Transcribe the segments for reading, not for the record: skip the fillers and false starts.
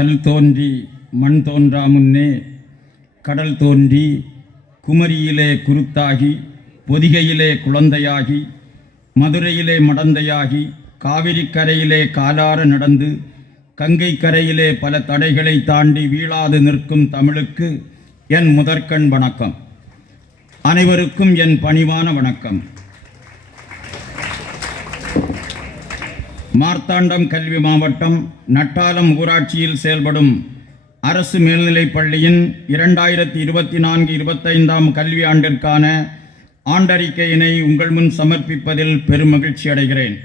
கல் தோன்றி மண் தோன்றா முன்னே கடல் தோன்றி குமரியிலே குருத்தாகி பொதிகையிலே குழந்தையாகி மதுரையிலே மடந்தையாகி காவிரி கரையிலே காலார நடந்து கங்கை கரையிலே பல தடைகளை தாண்டி வீழாது நிற்கும் தமிழுக்கு என் முதற்கண் வணக்கம். அனைவருக்கும் என் பணிவான வணக்கம். மார்த்தாண்டம் கல்வி மாவட்டம் நட்டாலம் ஊராட்சியில் செயல்படும் அரசு மேல்நிலைப் பள்ளியின் 2024-25 கல்வி ஆண்டிற்கான ஆண்டறிக்கையினை உங்கள் முன் சமர்ப்பிப்பதில் பெருமகிழ்ச்சி அடைகிறேன்.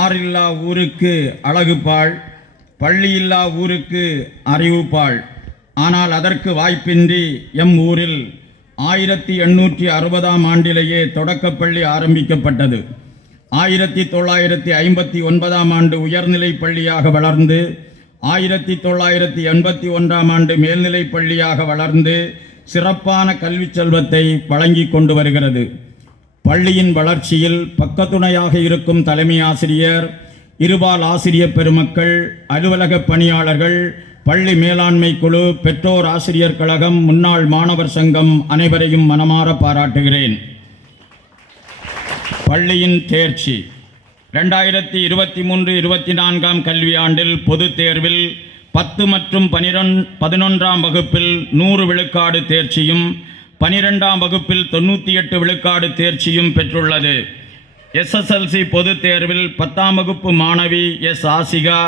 ஆறில்லா ஊருக்கு அழகுபாள், பள்ளியில்லா ஊருக்கு அறிவுப்பாள். ஆனால் அதற்கு வாய்ப்பின்றி எம் ஊரில் 1860ஆம் ஆண்டிலேயே தொடக்கப்பள்ளி ஆரம்பிக்கப்பட்டது. 1959ஆம் ஆண்டு உயர்நிலைப் பள்ளியாக வளர்ந்து 1981ஆம் ஆண்டு மேல்நிலைப் பள்ளியாக வளர்ந்து சிறப்பான கல்வி செல்வத்தை வழங்கி கொண்டு வருகிறது. பள்ளியின் வளர்ச்சியில் பக்கத்துணையாக இருக்கும் தலைமை ஆசிரியர், இருபால் ஆசிரியர் பெருமக்கள், அலுவலக பணியாளர்கள், பள்ளி மேலாண்மை குழு, பெற்றோர் ஆசிரியர் கழகம், முன்னாள் மாணவர் சங்கம் அனைவரையும் மனமாற பாராட்டுகிறேன். பள்ளியின் தேர்ச்சி 2023-24 கல்வியாண்டில் பொதுத் தேர்வில் 10 மற்றும் 11ஆம் வகுப்பில் 100 விழுக்காடு தேர்ச்சியும் 12ஆம் வகுப்பில் 98 விழுக்காடு தேர்ச்சியும் பெற்றுள்ளது. SSLC பொதுத் தேர்வில் 10ஆம் வகுப்பு மாணவி எஸ் ஆசிகா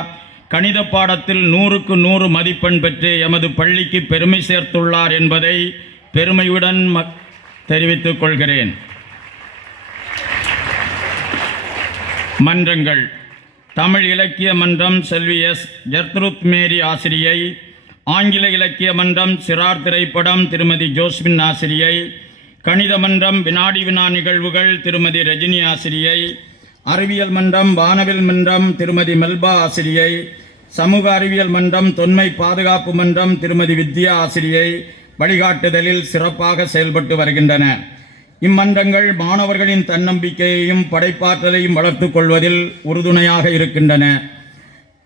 கணித பாடத்தில் 100க்கு 100 மதிப்பெண் பெற்று எமது பள்ளிக்கு பெருமை சேர்த்துள்ளார் என்பதை பெருமையுடன் தெரிவித்துக் கொள்கிறேன். மன்றங்கள்: தமிழ் இலக்கிய மன்றம் செல்வி எஸ் ஜெர்த்ரூத் மேரி ஆசிரியை, ஆங்கில இலக்கிய மன்றம் சிறார் திரைப்படம் திருமதி ஜோஸ்பின் ஆசிரியை, கணித மன்றம் வினாடி வினா நிகழ்வுகள் திருமதி ரஜினி ஆசிரியை, அறிவியல் மன்றம் வானவில் மன்றம் திருமதி மெல்பா ஆசிரியை, சமூக அறிவியல் மன்றம் தொன்மை பாதுகாப்பு மன்றம் திருமதி வித்யா ஆசிரியை வழிகாட்டுதலில் சிறப்பாக செயல்பட்டு வருகின்றன. இம்மன்றங்கள் மாணவர்களின் தன்னம்பிக்கையையும் படைப்பாற்றலையும் வளர்த்து கொள்வதில் உறுதுணையாக இருக்கின்றன.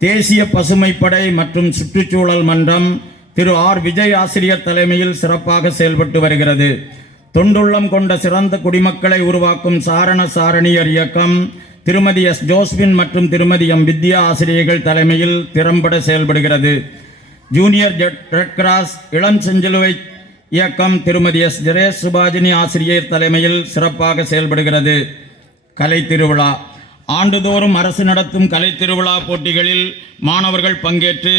தேசிய பசுமைப்படை மற்றும் சுற்றுச்சூழல் மன்றம் திரு ஆர் விஜய் ஆசிரியர் தலைமையில் சிறப்பாக செயல்பட்டு வருகிறது. தொண்டுள்ளம் கொண்ட சிறந்த குடிமக்களை உருவாக்கும் சாரண சாரணியர் இயக்கம் திருமதி எஸ் ஜோஸ்பின் மற்றும் திருமதி எம் வித்யா ஆசிரியர்கள் தலைமையில் திறம்பட செயல்படுகிறது. ஜூனியர் ரெட் கிராஸ் இளம் செஞ்சிலுவை இயக்கம் திருமதி எஸ் ஜெரேஷ் சுபாஜினி ஆசிரியர் தலைமையில் சிறப்பாக செயல்படுகிறது. கலை திருவிழா: ஆண்டுதோறும் அரசு நடத்தும் கலை திருவிழா போட்டிகளில் மாணவர்கள் பங்கேற்று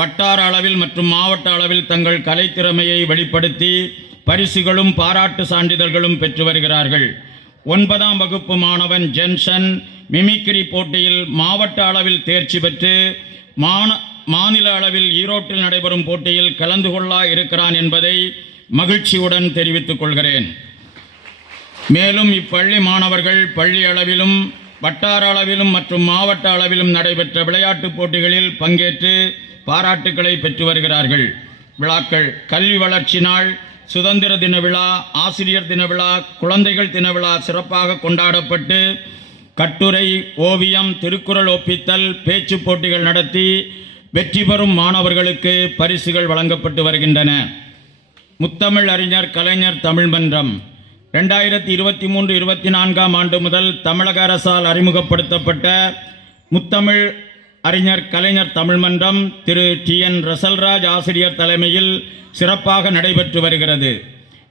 வட்டார அளவில் மற்றும் மாவட்ட அளவில் தங்கள் கலைத்திறமையை வெளிப்படுத்தி பரிசுகளும் பாராட்டு சான்றிதழ்களும் பெற்று வருகிறார்கள். 9ஆம் வகுப்பு மாணவன் ஜென்சன் மிமிக்ரி போட்டியில் மாவட்ட அளவில் தேர்ச்சி பெற்று மாநில அளவில் ஈரோட்டில் நடைபெறும் போட்டியில் கலந்து கொள்ள இருக்கிறான் என்பதை மகிழ்ச்சியுடன் தெரிவித்துக் கொள்கிறேன். மேலும் இப்பள்ளி மாணவர்கள் பள்ளி அளவிலும் வட்டார அளவிலும் மற்றும் மாவட்ட அளவிலும் நடைபெற்ற விளையாட்டுப் போட்டிகளில் பங்கேற்று பாராட்டுக்களை பெற்று வருகிறார்கள். விழாக்கள்: கல்வி வளர்ச்சி நாள், சுதந்திர தின விழா, ஆசிரியர் தின விழா, குழந்தைகள் தின விழா சிறப்பாக கொண்டாடப்பட்டு கட்டுரை, ஓவியம், திருக்குறள் ஒப்பித்தல், பேச்சு போட்டிகள் நடத்தி வெற்றி பெறும் மாணவர்களுக்கு பரிசுகள் வழங்கப்பட்டு வருகின்றன. முத்தமிழ் அறிஞர் கலைஞர் தமிழ் மன்றம் 2023-24 ஆண்டு முதல் தமிழக அரசால் அறிமுகப்படுத்தப்பட்ட முத்தமிழ் அறிஞர் கலைஞர் தமிழ் மன்றம் திரு TN ரசல்ராஜ் ஆசிரியர் தலைமையில் சிறப்பாக நடைபெற்று வருகிறது.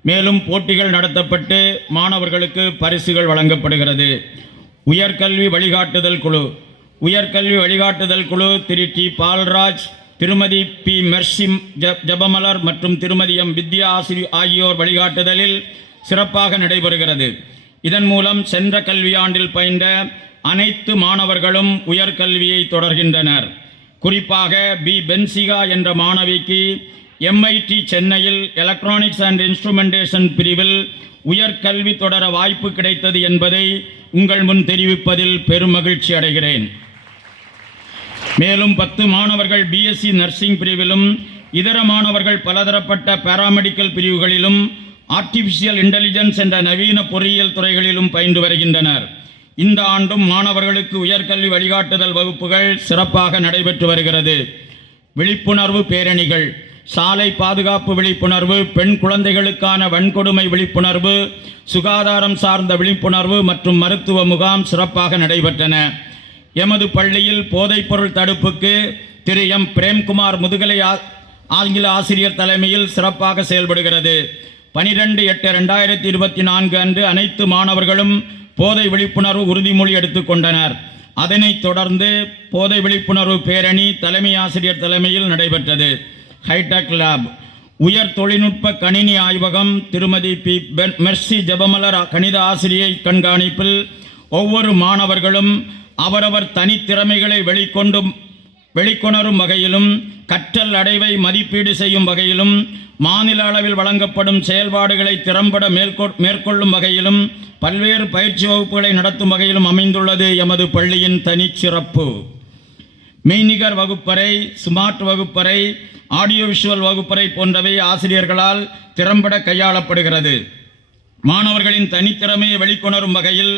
மேலும் போட்டிகள் நடத்தப்பட்டு மாணவர்களுக்கு பரிசுகள் வழங்கப்படுகிறது. உயர்கல்வி வழிகாட்டுதல் குழு திரு டி பால்ராஜ், திருமதி பி மெர்சி ஜபமலர் மற்றும் திருமதி எம் வித்யா ஆகியோர் வழிகாட்டுதலில் சிறப்பாக நடைபெறுகிறது. இதன் மூலம் சென்ற கல்வியாண்டில் பயின்ற அனைத்து மாணவர்களும் உயர்கல்வியை தொடர்கின்றனர். குறிப்பாக பி பென்சிகா என்ற மாணவிக்கு MIT சென்னையில் எலக்ட்ரானிக்ஸ் அண்ட் இன்ஸ்ட்ருமெண்டேஷன் பிரிவில் உயர்கல்வி தொடர வாய்ப்பு கிடைத்தது என்பதை உங்கள் முன் தெரிவிப்பதில் பெருமகிழ்ச்சி அடைகிறேன். மேலும் 10 மாணவர்கள் BSc நர்சிங் பிரிவிலும் இதர மாணவர்கள் பலதரப்பட்ட பாராமெடிக்கல் பிரிவுகளிலும் ஆர்டிஃபிஷியல் இன்டெலிஜென்ஸ் என்ற நவீன பொறியியல் துறைகளிலும் பயின்று வருகின்றனர். இந்த ஆண்டும் மாணவர்களுக்கு உயர்கல்வி வழிகாட்டுதல் வகுப்புகள் சிறப்பாக நடைபெற்று வருகிறது. விழிப்புணர்வு பேரணிகள், சாலை பாதுகாப்பு விழிப்புணர்வு, பெண் குழந்தைகளுக்கான வன்கொடுமை விழிப்புணர்வு, சுகாதாரம் சார்ந்த விழிப்புணர்வு மற்றும் மருத்துவ முகாம் சிறப்பாக நடைபெற்றன. எமது பள்ளியில் போதைப்பொருள் தடுப்புக்கு திரு எம் பிரேம்குமார் முதுகலை ஆங்கில ஆசிரியர் தலைமையில் சிறப்பாக செயல்படுகிறது. 12/8/2024 அன்று அனைத்து மாணவர்களும் போதை விழிப்புணர்வு உறுதிமொழி எடுத்துக்கொண்டனர். அதனைத் தொடர்ந்து போதை விழிப்புணர்வு பேரணி தலைமை ஆசிரியர் தலைமையில் நடைபெற்றது. ஹைடெக் லேப், உயர் தொழில்நுட்ப கணினி ஆய்வகம் திருமதி பி மெர்சி ஜெபமலர் கணித ஆசிரியை கண்காணிப்பில் ஒவ்வொரு மாணவர்களும் அவரவர் தனித்திறமைகளை வெளிக்கொணரும் வகையிலும் கற்றல் அடைவை மதிப்பீடு செய்யும் வகையிலும் மாநில அளவில் வழங்கப்படும் செயல்பாடுகளை திறம்பட மேற்கொள்ளும் வகையிலும் பல்வேறு பயிற்சி வகுப்புகளை நடத்தும் வகையிலும் அமைந்துள்ளது எமது பள்ளியின் தனிச்சிறப்பு. மெய்நிகர் வகுப்பறை, ஸ்மார்ட் வகுப்பறை, ஆடியோ விஷுவல் வகுப்பறை போன்றவை ஆசிரியர்களால் திறம்பட கையாளப்படுகிறது. மாணவர்களின் தனித்திறமையை வெளிக்கொணரும் வகையில்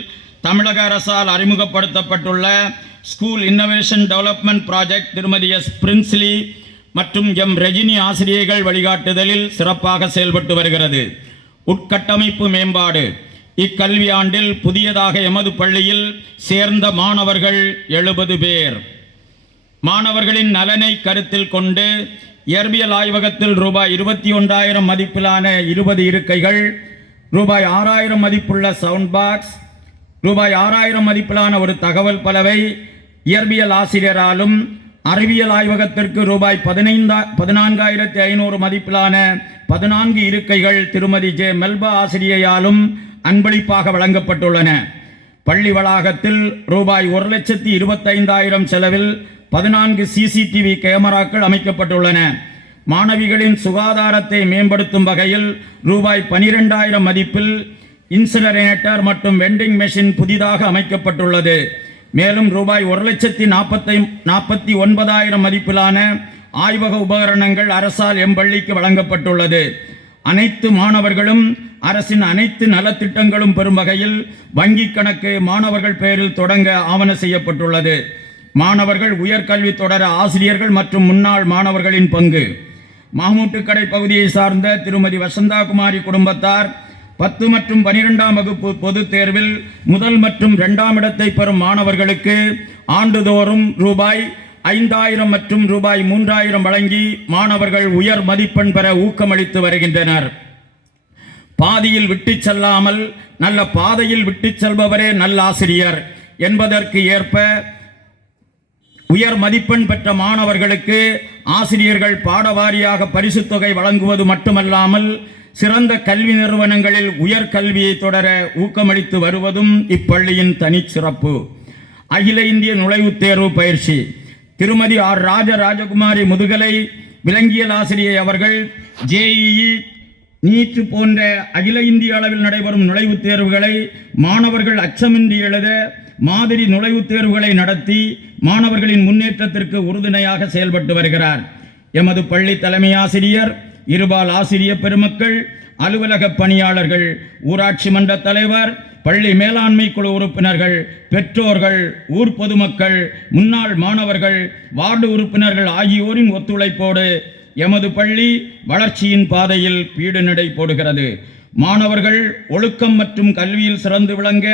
தமிழக அரசால் அறிமுகப்படுத்தப்பட்டுள்ள ஸ்கூல் இன்னோவேஷன் டெவலப்மெண்ட் ப்ராஜெக்ட் திருமதி எஸ் பிரின்ஸ்லி மற்றும் எம் ரெஜினி ஆசிரியர்கள் வழிகாட்டுதலில் சிறப்பாக செயல்பட்டு வருகிறது. உட்கட்டமைப்பு மேம்பாடு, இக்கல்வி ஆண்டில் புதியதாக எமது பள்ளியில் சேர்ந்த மாணவர்கள் 70 பேர். மாணவர்களின் நலனை கருத்தில் கொண்டு இயற்பியல் ஆய்வகத்தில் ரூபாய் 21,000 மதிப்பிலான 20 இருக்கைகள், ரூபாய் 6,000 மதிப்புள்ள சவுண்ட் பாக்ஸ், ரூபாய் 6,000 மதிப்பிலான ஒரு தகவல் பலகை, இயற்பியல் ஆசிரியராலும் அறிவியல் ஆய்வகத்திற்கு ரூபாய் 14,500 மதிப்பிலான 14 இருக்கைகள் திருமதி ஜே மெல்பா ஆசிரியையாலும் அன்பளிப்பாக வழங்கப்பட்டுள்ளன. பள்ளி வளாகத்தில் ரூபாய் 1,25,000 செலவில் 14 CCTV கேமராக்கள் அமைக்கப்பட்டுள்ளன. மாணவிகளின் சுகாதாரத்தை மேம்படுத்தும் வகையில் ரூபாய் 12,000 மதிப்பில் இன்சினரேட்டர் மற்றும் வெண்டிங் மெஷின் புதிதாக அமைக்கப்பட்டுள்ளது. மேலும் ரூபாய் 1,49,000 மதிப்பிலான ஆய்வக உபகரணங்கள் அரசால் எம்பள்ளிக்கு வழங்கப்பட்டுள்ளது. அனைத்து மாணவர்களும் அரசின் அனைத்து நலத்திட்டங்களும் பெறும் வகையில் வங்கி கணக்கு மாணவர்கள் பெயரில் தொடங்க ஆவண செய்யப்பட்டுள்ளது. மாணவர்கள் உயர்கல்வி தொடர ஆசிரியர்கள் மற்றும் முன்னாள் மாணவர்களின் பங்கு. மாமூட்டுக்கடை பகுதியை சார்ந்த திருமதி வசந்தா குமாரி குடும்பத்தார் 10 மற்றும் 12ஆம் வகுப்பு பொதுத் தேர்வில் முதல் மற்றும் 2ஆம் இடத்தை பெறும் மாணவர்களுக்கு ஆண்டுதோறும் ரூபாய் 5,000 மற்றும் ரூபாய் 3,000 வழங்கி மாணவர்கள் உயர் மதிப்பெண் பெற ஊக்கமளித்து வருகின்றனர். பாதியில் விட்டு செல்லாமல் நல்ல பாதையில் விட்டு செல்பவரே நல்ல ஆசிரியர் என்பதற்கு ஏற்ப உயர் மதிப்பெண் பெற்ற மாணவர்களுக்கு ஆசிரியர்கள் பாடவாரியாக பரிசுத் தொகை வழங்குவது மட்டுமல்லாமல் சிறந்த கல்வி நிறுவனங்களில் உயர்கல்வியை தொடர ஊக்கமளித்து வருவதும் இப்பள்ளியின் தனிச்சிறப்பு. அகில இந்திய நுழைவுத் தேர்வு பயிற்சி, திருமதி ஆர் ராஜகுமாரி முதுகலை விலங்கியல் ஆசிரியை அவர்கள் JEE, நீட் போன்ற அகில இந்திய அளவில் நடைபெறும் நுழைவுத் தேர்வுகளை மாணவர்கள் அச்சமின்றி எழுத மாதிரி நுழைவுத் தேர்வுகளை நடத்தி மாணவர்களின் முன்னேற்றத்திற்கு உறுதுணையாக செயல்பட்டு வருகிறார். எமது பள்ளி தலைமை ஆசிரியர், இருபால் ஆசிரியர் பெருமக்கள், அலுவலக பணியாளர்கள், ஊராட்சி மன்ற தலைவர், பள்ளி மேலாண்மை குழு உறுப்பினர்கள், பெற்றோர்கள், ஊர் பொதுமக்கள், முன்னாள் மாணவர்கள், வார்டு உறுப்பினர்கள் ஆகியோரின் ஒத்துழைப்போடு எமது பள்ளி வளர்ச்சியின் பாதையில் பீடு நடை போடுகிறது. மாணவர்கள் ஒழுக்கம் மற்றும் கல்வியில் சிறந்து விளங்க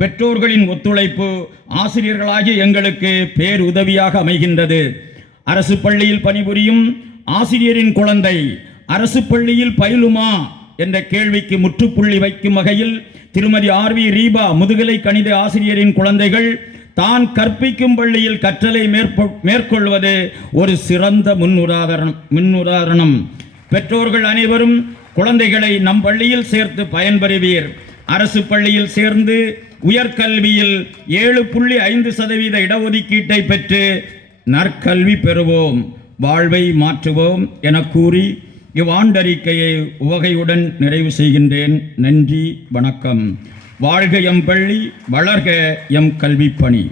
பெற்றோர்களின் ஒத்துழைப்பு ஆசிரியர்களாகிய எங்களுக்கு பேருதவியாக அமைகின்றது. அரசு பள்ளியில் பணிபுரியும் ஆசிரியரின் குழந்தை அரசு பள்ளியில் பயிலுமா என்ற கேள்விக்கு முற்றுப்புள்ளி வைக்கும் வகையில் திருமதி RV ரீபா முதுகலை கணித ஆசிரியரின் குழந்தைகள் தான் கற்பிக்கும் பள்ளியில் கற்றலை மேற்கொள்வது ஒரு சிறந்த முன்னுதாரணம். பெற்றோர்கள் அனைவரும் குழந்தைகளை நம் பள்ளியில் சேர்த்து பயன்பெறுவீர். அரசு பள்ளியில் சேர்ந்து உயர்கல்வியில் 7.5% இடஒதுக்கீட்டை பெற்று நற்கல்வி பெறுவோம், வாழ்வை மாற்றுவோம் என கூறி இவ்வாண்டறிக்கையை உவகையுடன் நிறைவு செய்கின்றேன். நன்றி, வணக்கம். வாழ்க எம் பள்ளி, வளர்க எம் கல்வி பணி.